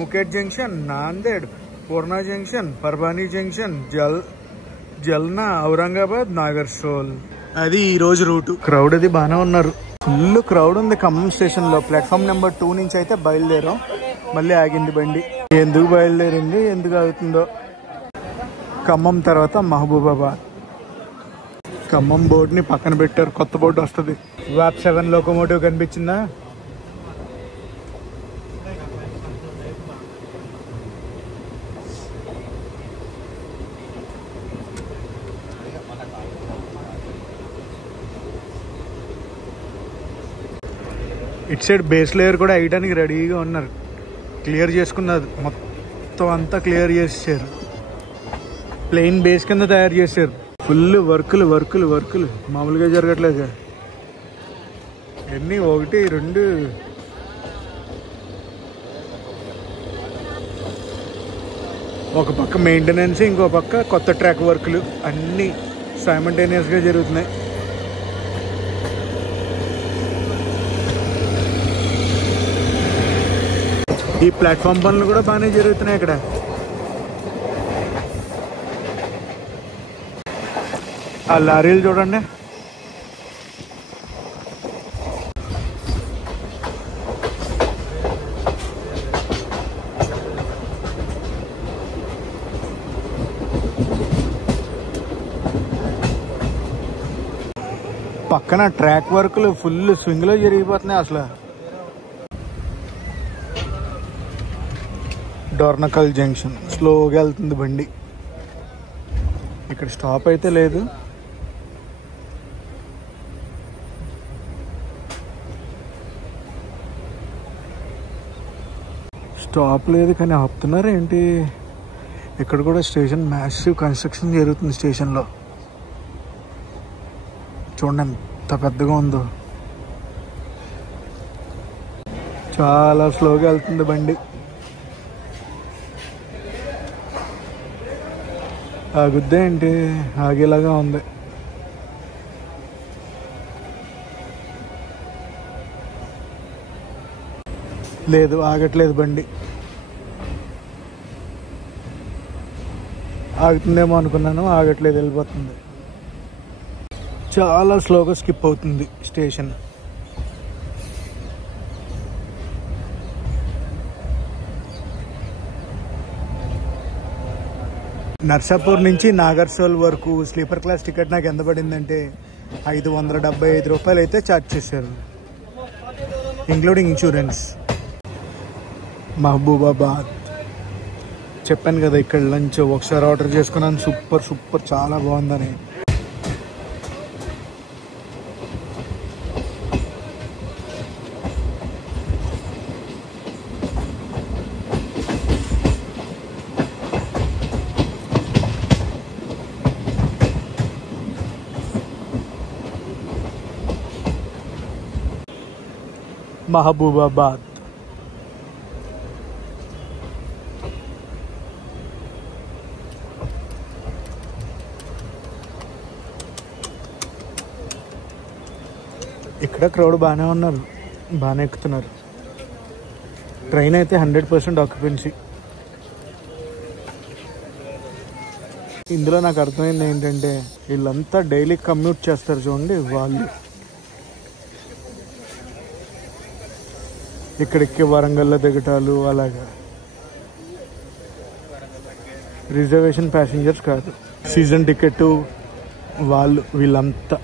ముఖేట్ జంక్షన్, నాందేడ్, పూర్ణ జంక్షన్, పర్బానీ జంక్షన్, జల్నా, ఔరంగాబాద్, నాగర్సోల్. అది ఈ రోజు రూటు. క్రౌడ్ అది బాగానే ఉన్నారు. ఫుల్ క్రౌడ్ ఉంది ఖమ్మం స్టేషన్లో. ప్లాట్ఫామ్ నెంబర్ 2 నుంచి అయితే బయలుదేరాం. మళ్ళీ ఆగింది బండి. ఎందుకు బయలుదేరింది, ఎందుకు ఆగుతుందో. ఖమ్మం తర్వాత మహబూబాబాద్. ఖమ్మం బోర్డుని పక్కన పెట్టారు. కొత్త బోర్డు వస్తుంది. వ్యాప్ 7 లోకోమోటివ్ కనిపించిందా? ఇటు సైడ్ బేస్ లేయర్ కూడా వేయడానికి రెడీగా ఉన్నారు. క్లియర్ చేసుకున్నారు. మొత్తం అంతా క్లియర్ చేసేసారు. ప్లెయిన్ బేస్ కింద తయారు చేశారు. ఫుల్ వర్కులు మామూలుగా జరగట్లేదు. ఎన్ని 1, 2 ఒక పక్క మెయింటెనెన్స్, ఇంకో పక్క కొత్త ట్రాక్ వర్క్లు అన్నీ సైమల్టేనియస్గా జరుగుతున్నాయి. ఈ ప్లాట్ఫామ్ పనులు కూడా బాగానే జరుగుతున్నాయి ఇక్కడ. ఆ లారీలు చూడండి. పక్కన ట్రాక్ వర్క్లు ఫుల్ స్వింగ్లో జరిగిపోతున్నాయి అసలు. డోర్నకల్ జంక్షన్ స్లోగా వెళ్తుంది బండి. ఇక్కడ స్టాప్ అయితే లేదు. స్టాప్ లేదు కానీ ఆపుతున్నారు ఏంటి? ఇక్కడ కూడా స్టేషన్ మ్యాసివ్ కన్స్ట్రక్షన్ జరుగుతుంది స్టేషన్లో. చూడండి ఎంత పెద్దగా ఉందో. చాలా స్లోగా వెళ్తుంది బండి. ఆగుద్దే ఏంటి, ఆగేలాగా ఉంది. లేదు, ఆగట్లేదు బండి. ఆగుతుందేమో అనుకున్నాను, ఆగట్లేదు, వెళ్ళిపోతుంది. చాలా స్లోగా స్కిప్ అవుతుంది స్టేషన్. నర్సాపూర్ నుంచి నాగర్సోల్ వరకు స్లీపర్ క్లాస్ టికెట్ నాకు ఎంత పడిందంటే 575 రూపాయలు అయితే ఛార్జ్ చేశారు, ఇంక్లూడింగ్ ఇన్సూరెన్స్. మహబూబాబాద్ చెప్పాను కదా, ఇక్కడ లంచ్ ఒకసారి ఆర్డర్ చేసుకున్నాను, సూపర్ సూపర్ చాలా బాగుందని. మహబూబాబాద్ ఇక్కడ క్రౌడ్ బాగానే ఉన్నారు, బాగానే ఎక్కుతున్నారు. ట్రైన్ అయితే 100% ఆక్యుపెన్సీ. ఇందులో నాకు అర్థమైంది ఏంటంటే వీళ్ళంతా డైలీ కమ్యూట్ చేస్తారు చూడండి, వాళ్ళు ఇక్కడికి వరంగల్లో దిగటాలు అలాగా. రిజర్వేషన్ ప్యాసింజర్స్ కాదు, సీజన్ టికెట్ వాళ్ళు, వీళ్ళంతా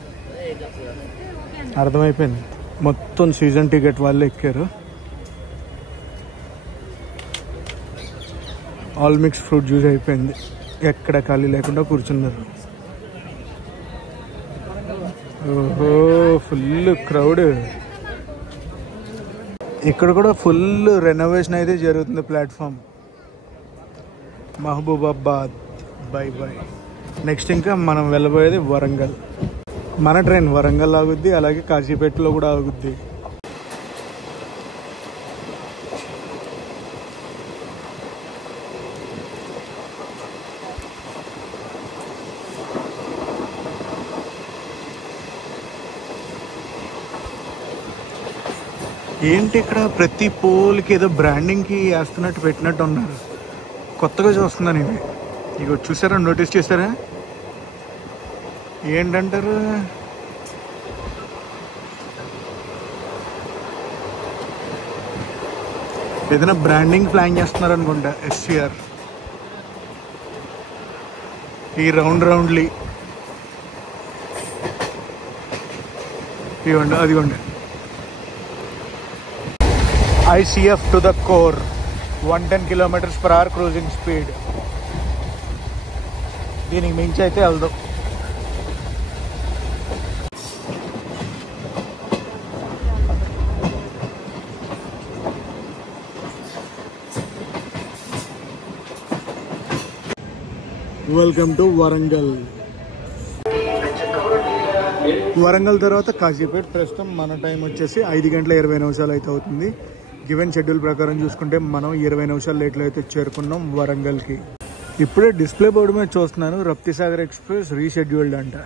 అర్థమైపోయింది. మొత్తం సీజన్ టికెట్ వాళ్ళు ఎక్కారు. ఆల్ మిక్స్ ఫ్రూట్ జ్యూస్ అయిపోయింది, ఎక్కడ ఖాళీ లేకుండా కూర్చున్నారు. ఓహో ఫుల్ క్రౌడ్. ఇక్కడ కూడా ఫుల్ రెనోవేషన్ అయితే జరుగుతుంది platform. Mahabubabad by by. Next ఇంకా మనం వెళ్ళబోయేది వరంగల్. మన ట్రైన్ వరంగల్ ఆగుద్ది, అలాగే కాశీపేటలో కూడా ఆగుద్ది. ఏంటి ఇక్కడ ప్రతి పోల్కి ఏదో బ్రాండింగ్కి వేస్తున్నట్టు పెట్టినట్టు ఉన్నారు. కొత్తగా చూస్తున్నాను ఇది. ఇక చూసారా, నోటీస్ చేశారా? ఏంటంటారు, ఏదైనా బ్రాండింగ్ ప్లాన్ చేస్తున్నారు అనుకుంటా. SCR ఈ రౌండ్లీ ఇవ్వండి, అదిగోండి. ICF to the core, 110 km/h cruising speed. దీనికి మించి అయితే వెళ్దాం. Welcome to Warangal. వరంగల్ తర్వాత కాశీపేట. ప్రస్తుతం మన టైం వచ్చేసి 5:20 అయితే అవుతుంది. గివెన్ షెడ్యూల్ ప్రకారం చూసుకుంటే మనం 20 నిమిషాలు లేట్లో అయితే చేరుకున్నాం వరంగల్కి. ఇప్పుడే డిస్ప్లే బోర్డు మీద చూస్తున్నాను, రప్తిసాగర్ ఎక్స్ప్రెస్ రీషెడ్యూల్డ్ అంట.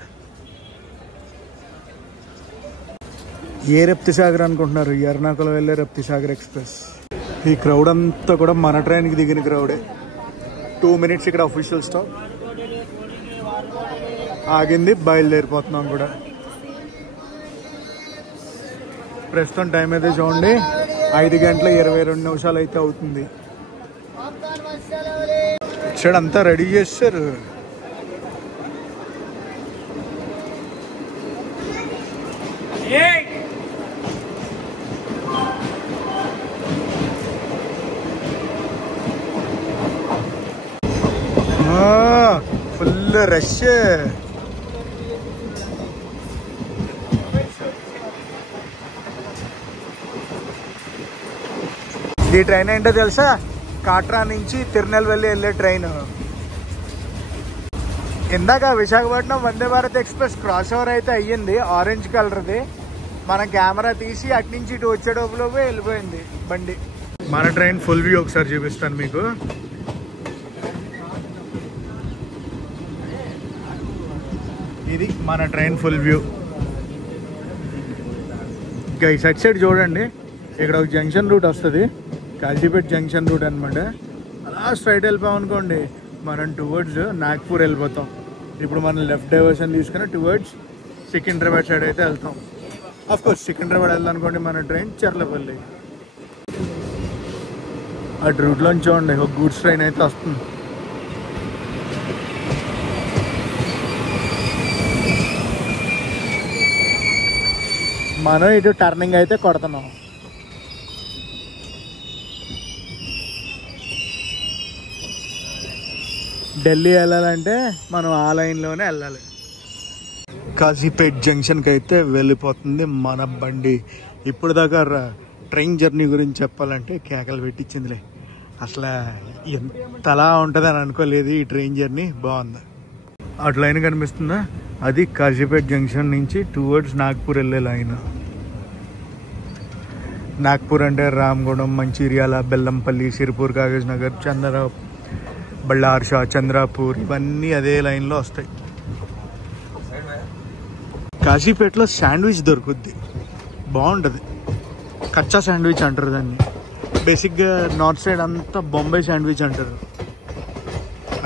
ఏ రప్తిసాగర్ అనుకుంటున్నారు? ఎర్నాకుళం వెళ్ళే రప్తిసాగర్ ఎక్స్ప్రెస్. ఈ క్రౌడ్ అంతా కూడా మన ట్రైన్కి దిగిన క్రౌడే. 2 minutes ఇక్కడ అఫీషియల్ స్టాప్ ఆగింది, బయలుదేరిపోతున్నాం కూడా. ప్రస్తుతం టైం అయితే చూడండి 5:22 అయితే అవుతుంది. ఇక్కడ అంతా రెడీ చేస్తారు. Full rush. ఈ ట్రైన్ ఏంటో తెలుసా? కాట్రా నుంచి తిరునెల్వేలి వెళ్ళే ట్రైన్. ఇందాక Visakhapatnam Vande Bharat express cross over అయితే అయ్యింది, ఆరెంజ్ కలర్ది. మన కెమెరా తీసి అటు నుంచి ఇటు వచ్చేటప్పుడు వెళ్ళిపోయింది బండి. మన ట్రైన్ ఫుల్ వ్యూ ఒకసారి చూపిస్తాను మీకు. ఇది మన ట్రైన్ ఫుల్ వ్యూ. ఇంకా ఈ సైడ్ చూడండి, ఇక్కడ ఒక జంక్షన్ రూట్ వస్తుంది, కాజీపేట్ జంక్షన్ రూట్ అనమాట. అలా స్ట్రైట్ వెళ్ళిపోయామనుకోండి మనం టువర్డ్స్ నాగ్పూర్ వెళ్ళిపోతాం. ఇప్పుడు మనం లెఫ్ట్ డైవర్షన్ తీసుకుని టువర్డ్స్ సికింద్రాబాద్ సైడ్ అయితే వెళ్తాం. అఫ్కోర్స్ సికింద్రాబాద్ వెళ్దాం అనుకోండి మన ట్రైన్ చర్లపల్లి. అటు రూట్లోంచి చూడండి ఒక గూడ్స్ ట్రైన్ అయితే వస్తుంది. మనం ఇటు టర్నింగ్ అయితే కొడుతున్నాం. ఢిల్లీ వెళ్ళాలంటే మనం ఆ లైన్లోనే వెళ్ళాలి. కాజీపేట్ జంక్షన్కి అయితే వెళ్ళిపోతుంది మన బండి. ఇప్పుడు దాకా ట్రైన్ జర్నీ గురించి చెప్పాలంటే కేకలు పెట్టించిందిలే. అసలు ఎంతలా ఉంటుందని అనుకోలేదు. ఈ ట్రైన్ జర్నీ బాగుంది. అటు లైన్ కనిపిస్తుందా, అది కాజీపేట్ జంక్షన్ నుంచి టువర్డ్స్ నాగ్పూర్ వెళ్ళే లైన్. నాగ్పూర్ అంటే రామగూడెం, మంచిర్యాల, బెల్లంపల్లి, సిరిపూర్, కాగజ్ నగర్, బళ్ళార్షా, చంద్రాపూర్ ఇవన్నీ అదే లైన్లో వస్తాయి. కాజీపేటలో శాండ్విచ్ దొరుకుద్ది, బాగుంటుంది. కచ్చా శాండ్విచ్ అంటారు దాన్ని. బేసిక్గా నార్త్ సైడ్ అంతా బొంబాయి శాండ్విచ్ అంటారు.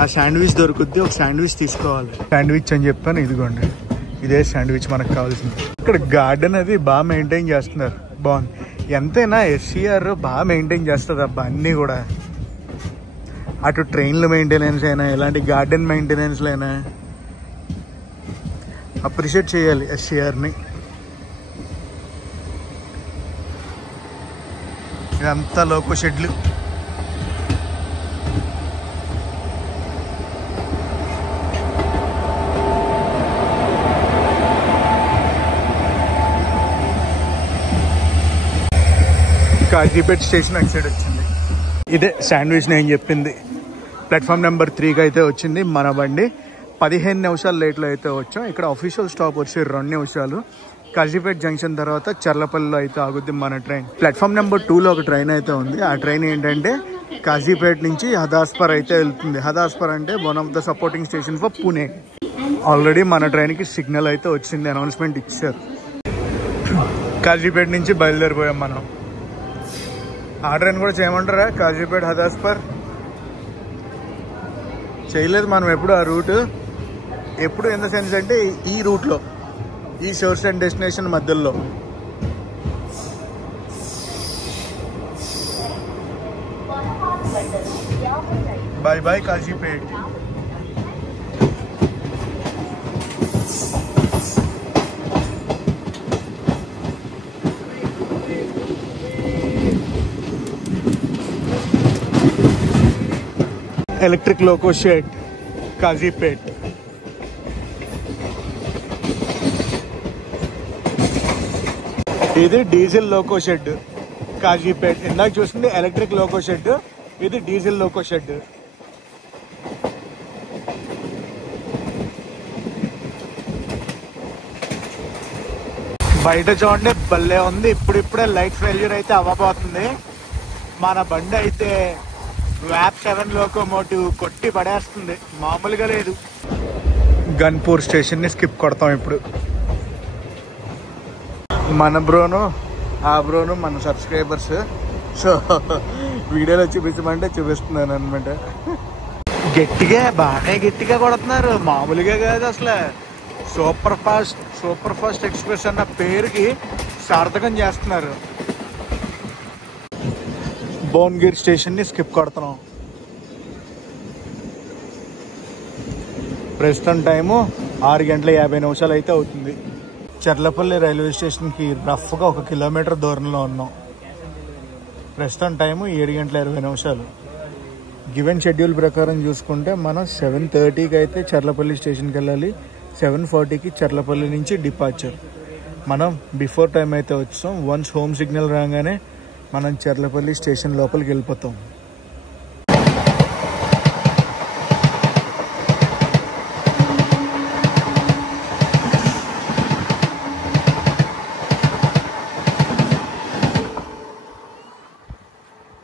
ఆ శాండ్విచ్ దొరుకుద్ది, ఒక శాండ్విచ్ తీసుకోవాలి. శాండ్విచ్ అని చెప్పాను, ఇదిగోండి ఇదే శాండ్విచ్ మనకు కావాల్సింది. ఇక్కడ గార్డెన్ అది బాగా మెయింటైన్ చేస్తున్నారు, బాగుంది. ఎంతైనా ఎస్సీఆర్ బాగా మెయింటైన్ చేస్తుంది అబ్బా అన్నీ కూడా. అటు ట్రైన్లు మెయింటెనెన్స్ అయినా ఇలాంటి గార్డెన్ మెయింటెనెన్స్లు అయినా అప్రిషియేట్ చేయాలి ఎస్సీఆర్ని. ఇదంతా లోకో షెడ్లు. కాజీపేట్ స్టేషన్ అటు సైడ్ వచ్చింది. ఇదే శాండ్విచ్ నేను చెప్పింది. ప్లాట్ఫామ్ నెంబర్ 3కి అయితే వచ్చింది మన బండి. 15 నిమిషాలు లేట్లో అయితే వచ్చాం. ఇక్కడ అఫీషియల్ స్టాప్ వచ్చి 2 నిమిషాలు. కాజీపేట్ జంక్షన్ తర్వాత చర్లపల్లిలో అయితే ఆగుద్ది మన ట్రైన్. ప్లాట్ఫామ్ నెంబర్ 2లో ఒక ట్రైన్ అయితే ఉంది. ఆ ట్రైన్ ఏంటంటే కాజీపేట్ నుంచి హదాస్పర్ అయితే వెళ్తుంది. హదాస్పర్ అంటే one of the supporting station for Pune. Already మన ట్రైన్కి సిగ్నల్ అయితే వచ్చింది, అనౌన్స్మెంట్ ఇచ్చారు. కాజీపేట్ నుంచి బయలుదేరిపోయాం మనం. ఆ ట్రైన్ కూడా చేయమంటారా? కాజీపేట్ హదాస్పర్ చేయలేదు మనం ఎప్పుడు ఆ రూట్. ఎప్పుడు ఇన్ ద సెన్స్ అంటే ఈ రూట్లో, ఈ సోర్స్ అండ్ డెస్టినేషన్ మధ్యలో. Bye bye Kazipet. Electric loco shed Kazipet. ఇది డీజిల్ లోకో షెడ్ కాజీపేట్. ఇందాక చూసింది ఎలక్ట్రిక్ లోకో షెడ్, ఇది డీజిల్ లోకో షెడ్. బయట చూడండి భలే ఉంది. ఇప్పుడిప్పుడే లైట్ ఫెయిల్యూర్ అయితే అవ్వబోతుంది. మన బండి అయితే వ్యాప్ 7 లోకోమోటివ్ కొట్టి పడేస్తుంది, మామూలుగా లేదు. గన్పూర్ స్టేషన్ని స్కిప్ కొడతాం ఇప్పుడు. మన బ్రోను ఆ బ్రోను మన సబ్స్క్రైబర్స్, సో వీడియోలో చూపించమంటే చూపిస్తున్నాను అనమాట. గట్టిగా బాగానే గట్టిగా కొడుతున్నారు, మామూలుగా కాదు అసలు. సూపర్ ఫాస్ట్ ఎక్స్ప్రెస్ అన్న పేరుకి సార్థకం చేస్తున్నారు. భువనగిరి స్టేషన్ని స్కిప్ కొడుతున్నాం. ప్రస్తుతం టైము 6:50 అయితే అవుతుంది. చర్లపల్లి రైల్వే స్టేషన్కి రఫ్గా 1 కిలోమీటర్ దూరంలో ఉన్నాం. ప్రస్తుతం టైము 7:20. గివెన్ షెడ్యూల్ ప్రకారం చూసుకుంటే మనం 7:30కి అయితే చర్లపల్లి స్టేషన్కి వెళ్ళాలి. 7:40కి చర్లపల్లి నుంచి డిపార్చర్. మనం బిఫోర్ టైం అయితే వచ్చాం. వన్స్ హోమ్ సిగ్నల్ రాగానే మనం చర్లపల్లి స్టేషన్ లోపలికి వెళ్ళిపోతాం.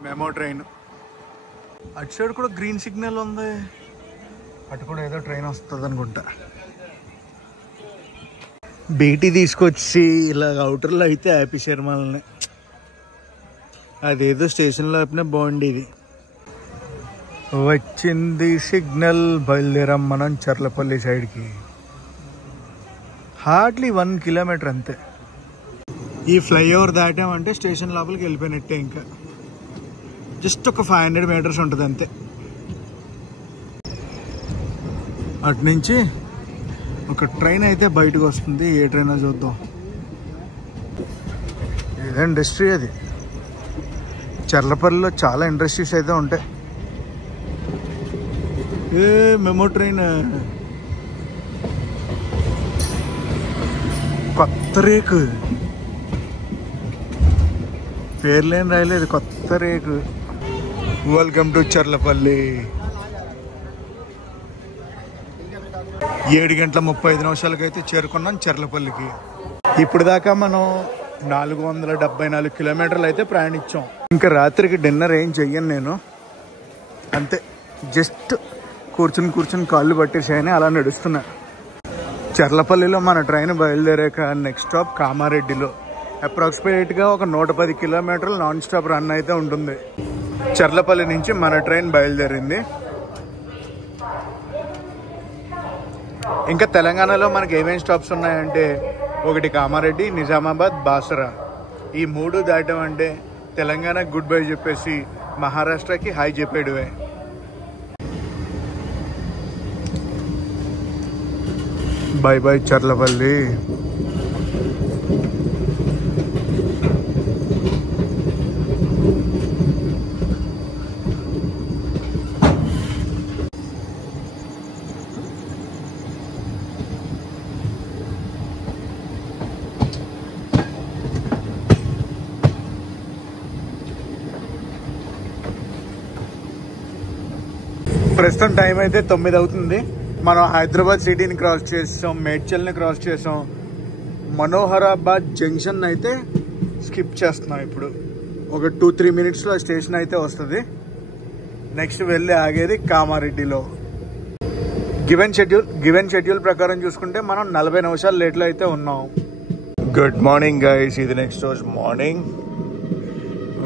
మెమో ట్రైన్ అటు సైడ్ కూడా గ్రీన్ సిగ్నల్ ఉంది. అటు కూడా ఏదో ట్రైన్ వస్తుంది అనుకుంటా. బీటీ తీసుకొచ్చి ఇలా అవుటర్లో అయితే ఆపేసారు మనల్ని. అదేదో స్టేషన్లో ఆపినా బాగుండేది. వచ్చింది సిగ్నల్, బయలుదేరాం మనం చర్లపల్లి సైడ్కి. హార్డ్లీ 1 కిలోమీటర్ అంతే. ఈ ఫ్లైఓవర్ దాటామంటే స్టేషన్ లోపలికి వెళ్ళిపోయినట్టే. ఇంకా జస్ట్ ఒక 500 మీటర్స్ ఉంటుంది అంతే. అటు నుంచి ఒక ట్రైన్ అయితే బయటకు వస్తుంది. ఏ ట్రైన్ చూద్దాం. ఏదో ఇండస్ట్రీ అది. చర్లపల్లిలో చాలా ఇండస్ట్రీస్ అయితే ఉంటాయి. ఏ మెమో ట్రైన్, కొత్త రేకు, పేర్లేం రాయలేదు, కొత్త రేకు. Welcome to Cherlapalli. 7:35 అయితే చేరుకున్నాం చర్లపల్లికి. ఇప్పుడు దాకా మనం 474 కిలోమీటర్లు అయితే ప్రయాణించాం. ఇంకా రాత్రికి డిన్నర్ ఏం చెయ్యను నేను, అంతే. జస్ట్ కూర్చుని కాళ్ళు పట్టేసాయని అలా నడుస్తున్నా. చర్లపల్లిలో మన ట్రైన్ బయలుదేరాక నెక్స్ట్ స్టాప్ కామారెడ్డిలో. అప్రాక్సిమేట్గా ఒక 110 కిలోమీటర్లు నాన్ స్టాప్ రన్ అయితే ఉంటుంది. చర్లపల్లి నుంచి మన ట్రైన్ బయలుదేరింది. ఇంకా తెలంగాణలో మనకి ఏమేమి స్టాప్స్ ఉన్నాయంటే, ఒకటి కామారెడ్డి, నిజామాబాద్, బాసరా. ఈ 3 దాటామంటే తెలంగాణకి గుడ్ బై చెప్పేసి మహారాష్ట్రకి హాయ్ చెప్పేడువే. Bye bye Charlapalli. ప్రస్తుతం టైం అయితే 9 అవుతుంది. మనం హైదరాబాద్ సిటీని క్రాస్ చేసాం, మేడ్చల్ని క్రాస్ చేసాం, మనోహరాబాద్ జంక్షన్ అయితే స్కిప్ చేస్తున్నాం. ఇప్పుడు ఒక 2-3 మినిట్స్లో స్టేషన్ అయితే వస్తుంది. నెక్స్ట్ వెళ్ళి ఆగేది కామారెడ్డిలో. గివెన్ షెడ్యూల్ ప్రకారం చూసుకుంటే మనం 40 నిమిషాలు లేట్లో అయితే ఉన్నాం. గుడ్ మార్నింగ్ గైస్, ఇది నెక్స్ట్ రోజు మార్నింగ్.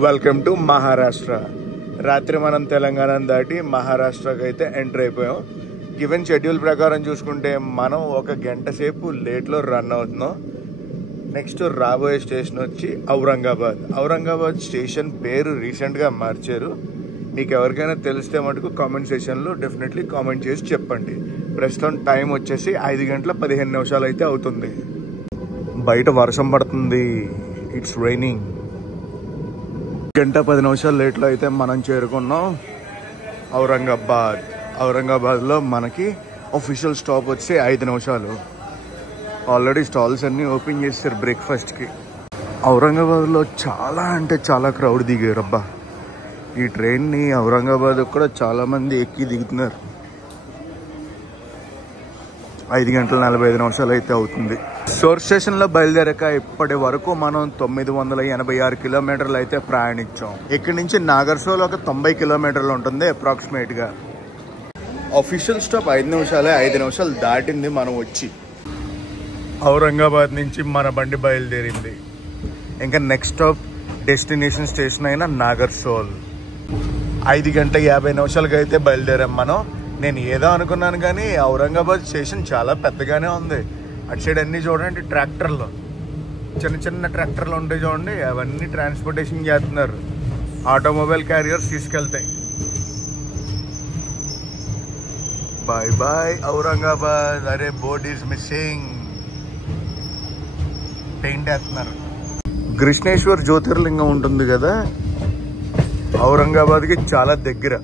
Welcome to Maharashtra. రాత్రి మనం తెలంగాణను దాటి మహారాష్ట్రకి అయితే ఎంటర్ అయిపోయాం. గివెన్ షెడ్యూల్ ప్రకారం చూసుకుంటే మనం 1 గంట సేపు లేట్లో రన్ అవుతున్నాం. నెక్స్ట్ రాబోయే స్టేషన్ వచ్చి ఔరంగాబాద్ స్టేషన్ పేరు రీసెంట్గా మార్చారు. మీకు ఎవరికైనా తెలిస్తే మటుకు కామెంట్ సెక్షన్లో డెఫినెట్లీ కామెంట్ చేసి చెప్పండి. ప్రస్తుతం టైం వచ్చేసి 5:15 అయితే అవుతుంది. బయట వర్షం పడుతుంది, ఇట్స్ రైనింగ్. 1:10 లేట్లో అయితే మనం చేరుకున్నాం ఔరంగాబాద్లో. మనకి అఫీషియల్ స్టాప్ వచ్చి 5 నిమిషాలు. ఆల్రెడీ స్టాల్స్ అన్నీ ఓపెన్ చేస్తారు బ్రేక్ఫాస్ట్కి. ఔరంగాబాద్లో చాలా అంటే చాలా క్రౌడ్ దిగారు. అబ్బా, ఈ ట్రైన్ని ఔరంగాబాద్ కూడా చాలామంది ఎక్కి దిగుతున్నారు. 5:45 అయితే అవుతుంది. సోర్స్ స్టేషన్లో బయలుదేరాక ఇప్పటి వరకు మనం 986 కిలోమీటర్లు అయితే ప్రయాణించాం. ఇక్కడి నుంచి నాగర్సోల్ ఒక 90 కిలోమీటర్లు ఉంటుంది అప్రాక్సిమేట్గా. అఫీషియల్ స్టాప్ 5 నిమిషాలే. 5 నిమిషాలు దాటింది మనం వచ్చి. ఔరంగాబాద్ నుంచి మన బండి బయలుదేరింది. ఇంకా నెక్స్ట్ స్టాప్ డెస్టినేషన్ స్టేషన్ అయిన నాగర్సోల్. 5:50 అయితే బయలుదేరాం మనం. నేను ఏదో అనుకున్నాను కానీ ఔరంగాబాద్ స్టేషన్ చాలా పెద్దగానే ఉంది. అటు సైడ్ అన్నీ చూడండి, ట్రాక్టర్లు, చిన్న ట్రాక్టర్లు ఉంటాయి చూడండి, అవన్నీ ట్రాన్స్పోర్టేషన్ చేస్తున్నారు. ఆటోమొబైల్ క్యారియర్స్ తీసుకెళ్తాయి. Bye bye Aurangabad. అరే, బోర్డ్ ఈజ్ మిస్సింగ్. పెయింట్ వేస్తున్నారు. కృష్ణేశ్వర్ జ్యోతిర్లింగం ఉంటుంది కదా, ఔరంగాబాద్కి చాలా దగ్గర.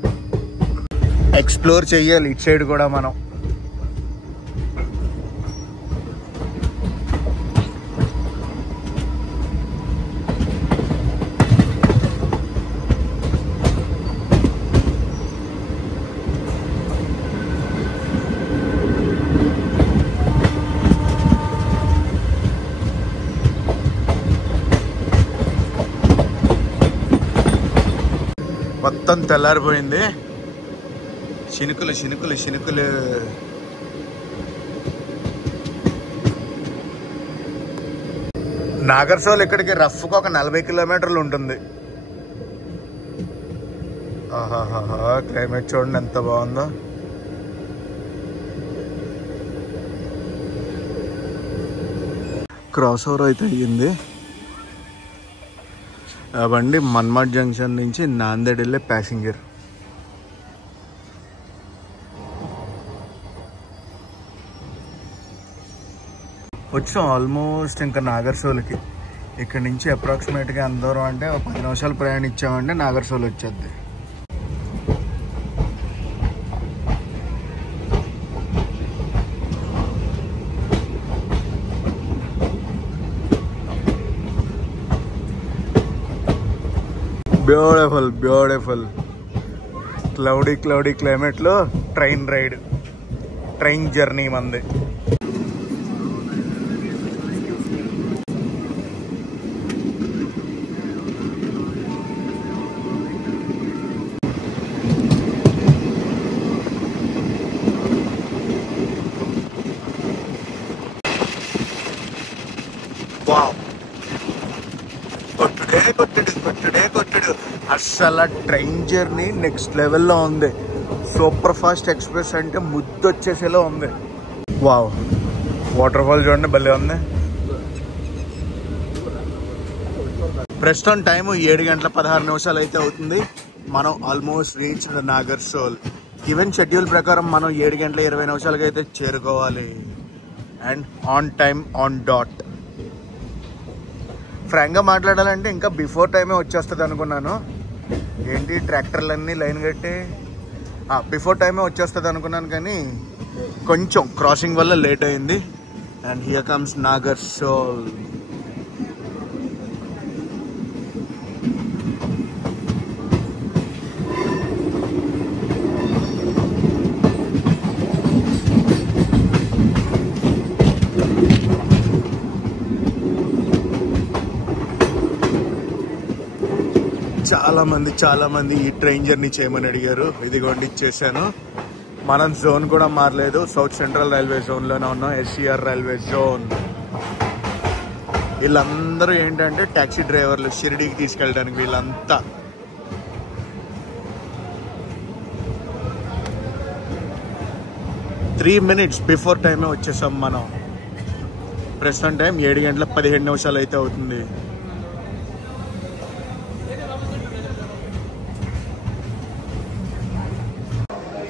ఎక్స్ప్లోర్ చెయ్యాలి ఇటు సైడ్ కూడా మనం. మొత్తం తెల్లారిపోయింది. చినుకులు. నాగర్సోల్ ఇక్కడికి రఫ్గా ఒక 40 కిలోమీటర్లు ఉంటుంది. ఆహాహా, క్లైమేట్ చూడండి ఎంత బాగుందో. క్రాస్ ఓవర్ అయితే అయ్యింది. ఆ బండి మన్మాడ్ జంక్షన్ నుంచి నాందేడ్ వెళ్ళే ప్యాసింజర్. వచ్చాం ఆల్మోస్ట్ ఇంకా నాగర్సోల్కి. ఇక్కడ నుంచి అప్రాక్సిమేట్గా ఎంత దూరం అంటే 10 నిమిషాలు ప్రయాణించామంటే నాగర్సోల్ వచ్చేది. బ్యూటిఫుల్ బ్యూటిఫుల్ క్లౌడీ క్లైమేట్లో ట్రైన్ జర్నీ మంది. కొట్టుడు అస్సలు ట్రైన్ జర్నీ నెక్స్ట్ లెవెల్లో ఉంది. సూపర్ ఫాస్ట్ ఎక్స్ప్రెస్ అంటే ముద్దు వచ్చేసేలా ఉంది. వావ్, వాటర్ ఫాల్ చూడండి భలే ఉంది. ప్రస్తుతం టైం 7 గంటల 16 నిమిషాలు అయితే అవుతుంది. మనం almost reach Nagarsol. Even schedule ప్రకారం మనం 7 గంటల 20 నిమిషాలకి అయితే చేరుకోవాలి. And on time on dot. ఫ్రాంక్గా మాట్లాడాలంటే ఇంకా బిఫోర్ టైమే వచ్చేస్తుంది అనుకున్నాను. ఏంటి ట్రాక్టర్లన్నీ లైన్ కట్టి బిఫోర్ టైమే వచ్చేస్తుంది అనుకున్నాను, కానీ కొంచెం క్రాసింగ్ వల్ల లేట్ అయింది. And here comes Nagarsol. చాలా మంది ఈ ట్రైన్ జర్నీ చేయమని అడిగారు. ఇదిగోండి ఇచ్చేసాను. మనం జోన్ కూడా మారలేదు, సౌత్ సెంట్రల్ రైల్వే జోన్లోనే ఉన్నాం, ఎస్సీఆర్ రైల్వే జోన్. వీళ్ళందరూ ఏంటంటే ట్యాక్సీ డ్రైవర్లు, షిరిడీకి తీసుకెళ్ళడానికి. వీళ్ళంతా 3 minutes బిఫోర్ టైమే వచ్చేసాం మనం. ప్రస్తుతం టైం 7 గంటల 17 నిమిషాలు అయితే అవుతుంది.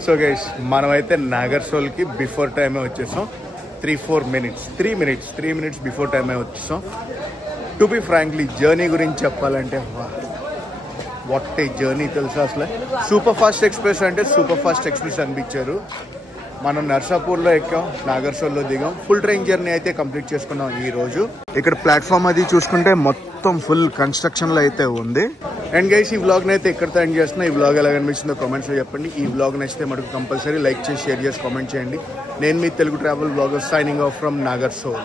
సో గైస్, మనమైతే నాగర్సోల్కి బిఫోర్ టైమే వచ్చేసాం. 3 minutes బిఫోర్ టైమే వచ్చేసాం. టు బి ఫ్రాంక్లీ జర్నీ గురించి చెప్పాలంటే వాట్ ఏ జర్నీ తెలుసా అసలు. సూపర్ ఫాస్ట్ ఎక్స్ప్రెస్ అంటే సూపర్ ఫాస్ట్ ఎక్స్ప్రెస్ అనిపించారు. మనం నర్సాపూర్లో ఎక్కాం, నాగర్సోల్లో దిగాం. ఫుల్ ట్రైన్ జర్నీ అయితే కంప్లీట్ చేసుకున్నాం ఈ రోజు. ఇక్కడ ప్లాట్ఫామ్ అది చూసుకుంటే మొత్తం ఫుల్ కన్స్ట్రక్షన్లో అయితే ఉంది. అండ్ గైస్, ఈ వ్లాగ్ని అయితే ఎక్కడితో ఎండ్ చేస్తున్నా. ఈ వ్లాగ్ ఎలా కనిపించిందో కామెంట్స్లో చెప్పండి. ఈ వ్లాగ్ నచ్చితే మనకు కంపల్సరీ లైక్ చేసి, షేర్ చేసి, కామెంట్ చేయండి. నేను మీ Telugu travel vlogger signing off from Nagarsol.